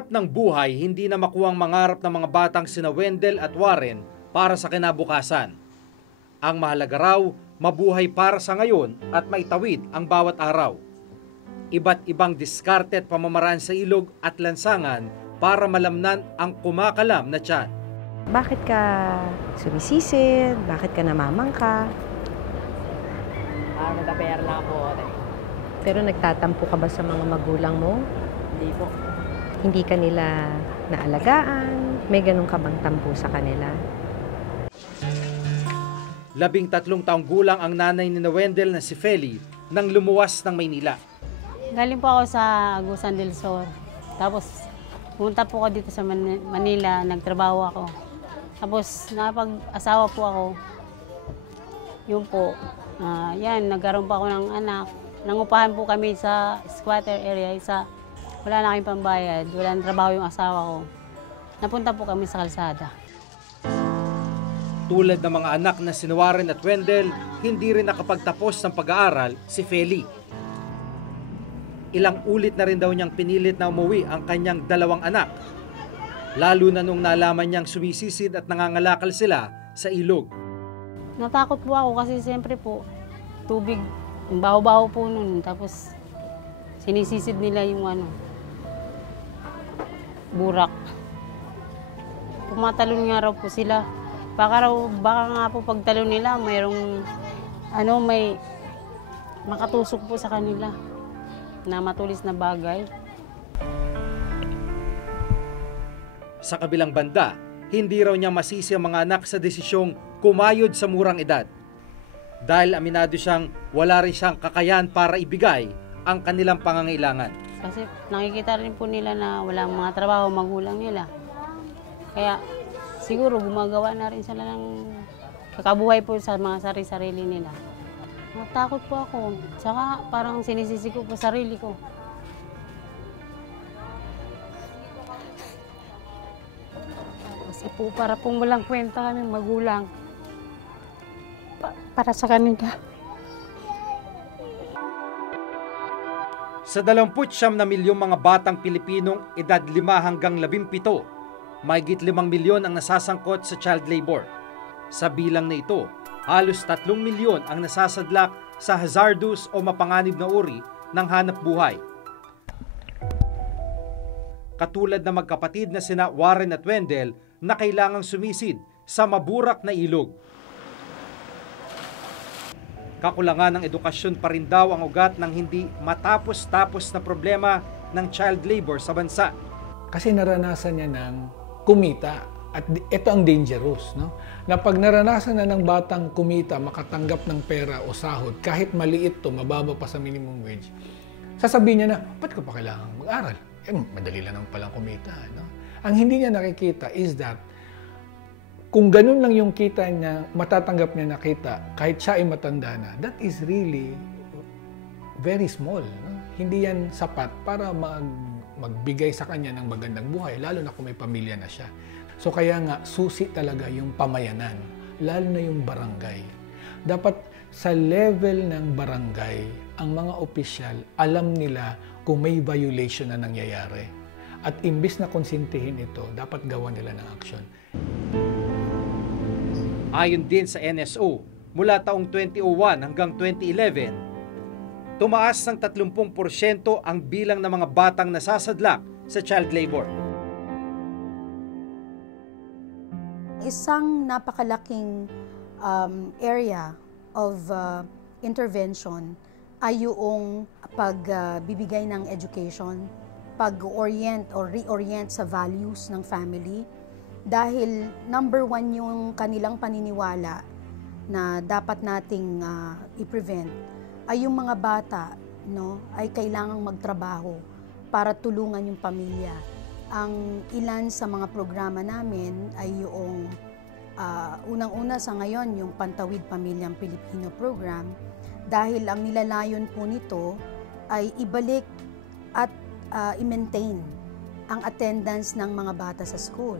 hirap ng buhay, hindi na makuwang mangarap ng mga batang sina Wendell at Warren para sa kinabukasan. Ang mahalaga raw, mabuhay para sa ngayon at maitawid ang bawat araw. Iba't ibang diskarte at pamamaraan sa ilog at lansangan para malamnan ang kumakalam na tiyan. Bakit ka sumisisid? Bakit ka namamangka? Magka-PR lang po. Pero nagtatampo ka ba sa mga magulang mo? Hindi po. Hindi ka nila naalagaan? May ganun ka bang tampo sa kanila? 13 taong gulang ang nanay ni Wendell na si Feli nang lumuwas ng Maynila. Galing po ako sa Agusan del Sur. Tapos pumunta po ako dito sa Manila, nagtrabaho ako. Tapos nakapag-asawa po ako. Yun po. Nagkaroon pa ako ng anak. Nangupahan po kami sa squatter area. Wala na kaming pambayad. Wala na trabaho yung asawa ko. Napunta po kami sa kalsada. Tulad ng mga anak na si Warren at Wendell, hindi rin nakapagtapos ng pag-aaral si Feli. Ilang ulit na rin daw niyang pinilit na umuwi ang kanyang 2 anak. Lalo na nung nalaman niyang sumisisid at nangangalakal sila sa ilog. Natakot po ako kasi siyempre po, tubig, baho-baho po nun. Tapos sinisisid nila yung burak. Pumatalon nga raw po sila. Baka nga po pagtalon nila, mayroong may makatusok po sa kanila na matulis na bagay. Sa kabilang banda, hindi raw niya masisi ang mga anak sa desisyong kumayod sa murang edad. Dahil aminado siyang wala rin siyang kakayahan para ibigay ang kanilang pangangailangan. Kasi nakikita rin po nila na walang mga trabaho magulang nila. Kaya siguro gumagawa na rin sila ng kakabuhay po sa mga sarili nila. Natakot po ako. Tsaka parang sinisisi ko po sarili ko. Kasi po para pong walang kwenta kami magulang. Para sa kanila. Sa 29 na milyong mga batang Pilipinong edad 5 hanggang 17, mahigit 5 milyon ang nasasangkot sa child labor. Sa bilang na ito, halos 3 milyon ang nasasadlak sa hazardous o mapanganib na uri ng hanap buhay. Katulad na magkapatid na sina Warren at Wendell na kailangang sumisid sa maburak na ilog. Kakulangan ng edukasyon pa rin daw ang ugat ng hindi matapos-tapos na problema ng child labor sa bansa. Kasi naranasan niya ng kumita at ito ang dangerous, no? Na pag naranasan na ng batang kumita, makatanggap ng pera o sahod, kahit maliit to, mababa pa sa minimum wage, sasabihin niya na, ba't ka pa kailangan mag-aral? Madali lang naman palang kumita, no? Ang hindi niya nakikita is that kung ganun lang yung kita niya, matatanggap niya na kita, kahit siya ay matanda na, that is really very small. No? Hindi yan sapat para magbigay sa kanya ng magandang buhay, lalo na kung may pamilya na siya. So kaya nga, susi talaga yung pamayanan, lalo na yung barangay. Dapat sa level ng barangay, ang mga opisyal, alam nila kung may violation na nangyayari. At imbis na konsintihin ito, dapat gawan nila ng aksyon. Ayon din sa NSO, mula taong 2001 hanggang 2011, tumaas ng 30% ang bilang ng mga batang nasasadlak sa child labor. Isang napakalaking area of intervention ay yung pagbibigay ng education, pag-orient or reorient sa values ng family. Dahil number 1 yung kanilang paniniwala na dapat nating i-prevent ay yung mga bata, no, ay kailangang magtrabaho para tulungan yung pamilya. Ang ilan sa mga programa namin ay yung unang-una sa ngayon yung Pantawid Pamilyang Pilipino program, dahil ang nilalayon po nito ay ibalik at i-maintain ang attendance ng mga bata sa school.